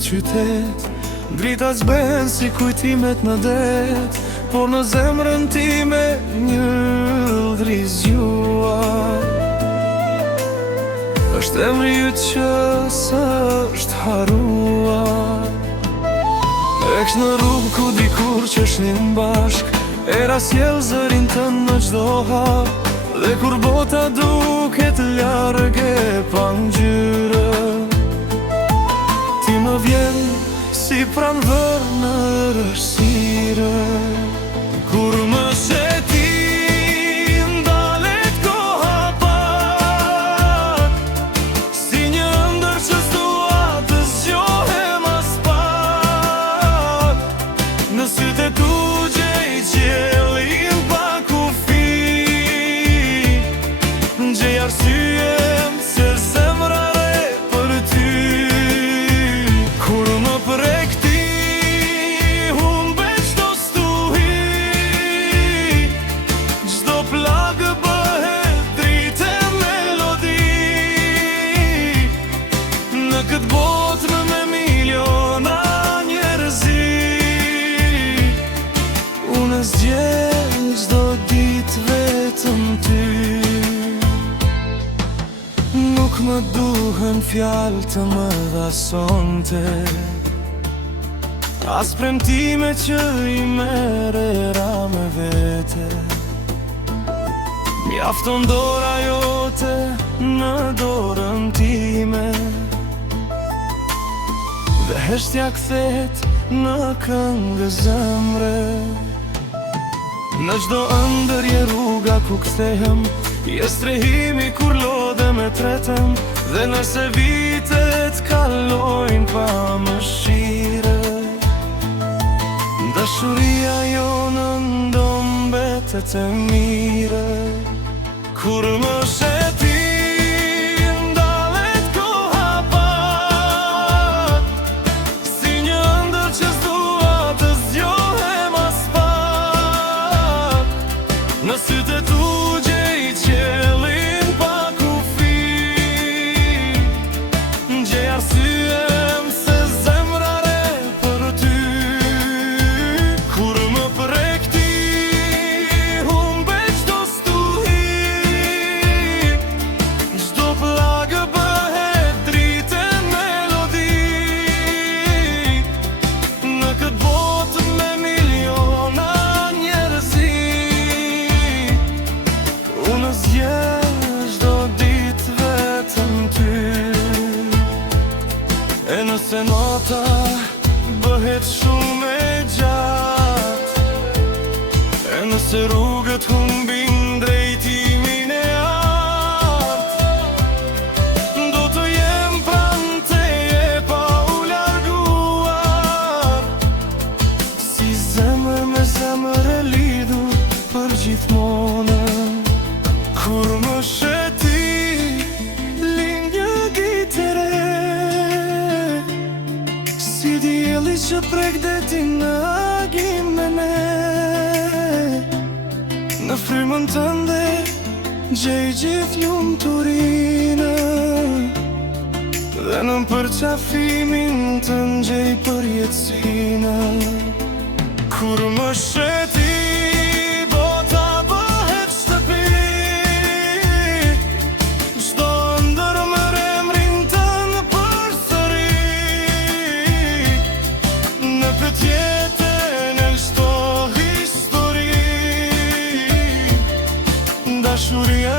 qytet, drita zben si kujtimet në det, por në zemrën time një ëldhri zgjuar. Është emri yt që s'është haruar. Eksh në rrugë ku dikur qeshnim bashk, era sjell zërin tënë në çdo hap, dhe kur bota duket large pa ngjyrë, ti më vjen si pranvër në rësire. Kur më sheh ti ndalet koha pak, si një ëndër që s'dua të zgjohem as pak. Në sytë e tu gjej qiellin pa kufi, gjej arsyem se zemra re për ty. Kur më prek ti humbet çdo stuhi, çdo plagë bëhet dritë melodi. Në këtë botë me miliona njerëzi, unë zgjedh çdo ditë vetëm ty. Nuk më duhen fjalë të më dhasonte, as premtime që i merrera me vete. Mjafton dora jote në dorën time, dhe heshtja kthehet në këngë zemre. Në çdo ëndër je rruga ku kthehem, je strehimi kur lodhem e tretem, dhe nëse vitet kalojnë pa mëshire, dashuria jonë ndo mbetet e mire. Kur më sheh ti ndalet koha pak, si një ëndër që s'dua të zgjohem as pak. Në sytë e tu gjej qiellin pa kufi, gjej arsyem se zemra re për ty. Kur më prek ti humbet çdo stuhi, çdo plagë bëhet dritë melodi. Në këtë botë me miliona njerëzi, unë zgjedh çdo ditë vetëm ty. E nëse nota bëhet shumë e gjatë, e nëse rrugët humbin drejtimin e artë, do të jem pranë teje pa u larguar, si zemër me zemër e lidhur për gjithmonë. Kur më sheh ti lind një ditë e re, si dielli që prek detin në agim me ne. Në frymën tënde gjej gjithë lumturinë, dhe në përqafimin të gjej përjetësinë. Kur më sheh ti bota bëhet shtëpi, çdo ëndër merr emrin tënd përsëri. Në këtë jetën e çdo histori, dashuria